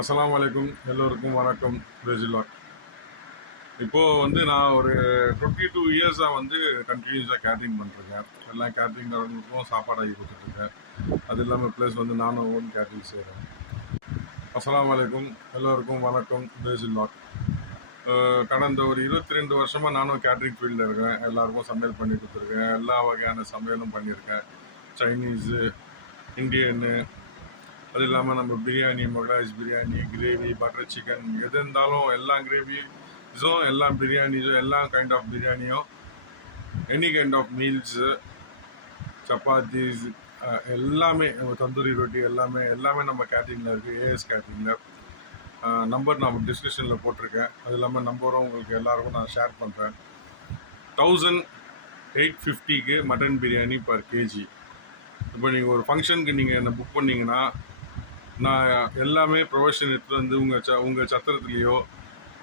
அஸ்ஸலாமு அலைக்கும். எல்லோருக்கும் வணக்கம். பிரேசிலாக். இப்போது நான் ஒரு 22 இயர்ஸாக கண்டினியூஸாக கேட்ரிங் பண்ணுறேன். எல்லாம் கேட்ரிங்காரங்களுக்கும் சாப்பாடு ஆகி கொடுத்துட்ருக்கேன். அது இல்லாமல் ப்ளஸ் நானும் ஓன் கேட்ரிங் செய்கிறேன். அஸ்ஸலாமு அலைக்கும். எல்லோருக்கும் வணக்கம். பிரேசிலாக். கடந்த ஒரு 22 வருஷமாக நானும் கேட்ரிங் ஃபீல்டில் இருக்கேன். எல்லாருக்கும் சமையல் பண்ணி கொடுத்துருக்கேன். எல்லா வகையான சமையலும் பண்ணியிருக்கேன். சைனீஸு, இந்தியனு, அது இல்லாமல் நம்ம பிரியாணி, மொகலாய்ஸ் பிரியாணி, கிரேவி, பட்டர் சிக்கன், எது இருந்தாலும் எல்லா கிரேவிஸும், எல்லா பிரியாணிஸும், எல்லா கைண்ட் ஆஃப் பிரியாணியும், any kind of meals, chapatis, எல்லாமே தந்தூரி ரொட்டி எல்லாமே நம்ம கேட்ரிங்கில் இருக்குது. ஏஎஸ் கேட்ரிங்கில் நம்பர் நான் டிஸ்கிரிப்ஷனில் போட்டிருக்கேன். அது இல்லாமல் நம்பரும் உங்களுக்கு எல்லாருக்கும் நான் ஷேர் பண்ணுறேன். 1850 மட்டன் பிரியாணி பர் கேஜி. இப்போ நீங்கள் ஒரு ஃபங்க்ஷனுக்கு நீங்கள் என்னை புக் பண்ணிங்கன்னா நான் எல்லாமே ப்ரொவிஷன் எடுத்துகிட்டு உங்கள் சத்திரத்துலேயோ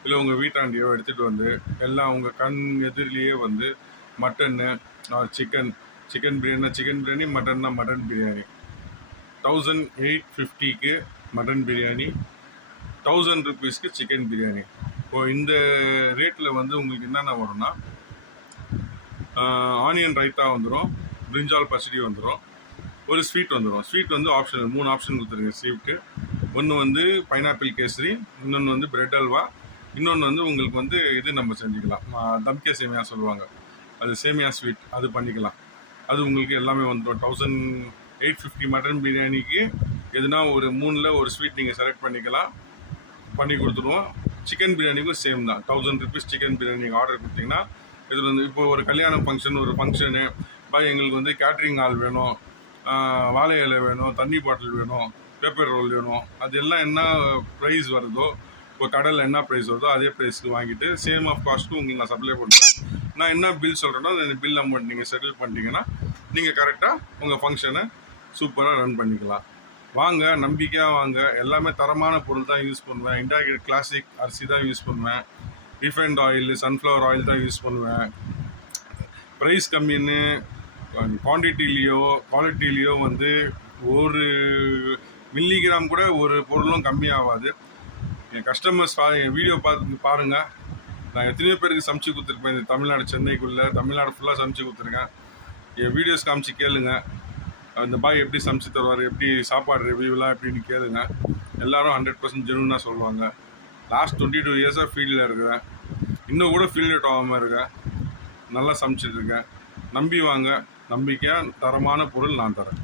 இல்லை உங்கள் வீட்டாண்டியோ எடுத்துகிட்டு எல்லாம் உங்கள் கண் எதிரிலேயே மட்டன்னு, சிக்கன் பிரியாணி, மட்டன்னா mutton biryani. 1850 mutton biryani, 1000 rupees chicken biryani. இப்போது இந்த ரேட்டில் உங்களுக்கு என்னென்ன வரும்னா, ஆனியன் ரைத்தா வந்துடும், பிரிஞ்சால் பச்சடி வந்துடும், ஒரு ஸ்வீட் வந்துடும். ஸ்வீட் ஆப்ஷனல், 3 ஆப்ஷன் கொடுத்துருங்க ஸ்வீட்டு. ஒன்று பைனாப்பிள் கேசரி, இன்னொன்று பிரெட் அல்வா, இன்னொன்று உங்களுக்கு இது நம்ம செஞ்சுக்கலாம், தம்கே சேமியா சொல்லுவாங்க, அது சேமியா ஸ்வீட், அது பண்ணிக்கலாம். அது உங்களுக்கு எல்லாமே வந்துடும். 1850 மட்டன் பிரியாணிக்கு எதுனா ஒரு 3ல் ஒரு ஸ்வீட் நீங்கள் செலக்ட் பண்ணிக்கலாம், பண்ணி கொடுத்துருவோம். சிக்கன் பிரியாணிக்கும் சேம் தான். 1000 rupees சிக்கன் பிரியாணி நீங்கள் ஆர்டர் கொடுத்தீங்கன்னா இது இப்போ ஒரு கல்யாண ஃபங்க்ஷனு எங்களுக்கு கேட்ரிங் ஆள் வேணும், வாழை இலை வேணும், தண்ணி பாட்டில் வேணும், பேப்பர் ரோல் வேணும், அது எல்லாம் என்ன ப்ரைஸ் வருதோ, இப்போ கடையில் என்ன ப்ரைஸ் வருதோ அதே ப்ரைஸ்க்கு வாங்கிட்டு சேம் ஆஃப் காஸ்ட்டு உங்களுக்கு நான் சப்ளை பண்ணுறேன். நான் என்ன பில் சொல்கிறேனோ அந்த பில் அமௌண்ட் நீங்கள் செட்டில் பண்ணிட்டீங்கன்னா நீங்கள் கரெக்டாக உங்கள் ஃபங்க்ஷனை சூப்பராக ரன் பண்ணிக்கலாம். வாங்க, நம்பிக்கையாக வாங்க. எல்லாமே தரமான பொருள் தான் யூஸ் பண்ணுவேன். இண்டியா கிளாசிக் அரிசி தான் யூஸ் பண்ணுவேன். ரீஃபைண்ட் ஆயில், சன்ஃப்ளவர் ஆயில் தான் யூஸ் பண்ணுவேன். ப்ரைஸ் கம்மின்னு குவாலிட்டிலேயோ ஒரு மில்லிகிராம் கூட ஒரு பொருளும் கம்மியாகாது. என் கஸ்டமர்ஸ் என் வீடியோ பாருங்கள். நான் எத்தனையோ பேருக்கு சமைச்சு கொடுத்துருப்பேன். இந்த தமிழ்நாடு ஃபுல்லாக சமைச்சு கொடுத்துருக்கேன். என் வீடியோஸ் காமிச்சு கேளுங்க. அந்த பாய் எப்படி சமைச்சு தருவார், எப்படி சாப்பாடு ரிவ்யூலாம் எப்படின்னு கேளுங்க. எல்லோரும் 100% ஜெனுவனாக சொல்லுவாங்க. லாஸ்ட் 22 இயர்ஸாக ஃபீல்டில் இருக்கிறேன். இன்னும் கூட ஃபீல்ட் அவுட் ஆகாமல் இருக்கேன். நல்லா சமைச்சிட்ருக்கேன். நம்பி வாங்க. நம்பிக்கையாக தரமான பொருள் நான் தரேன்.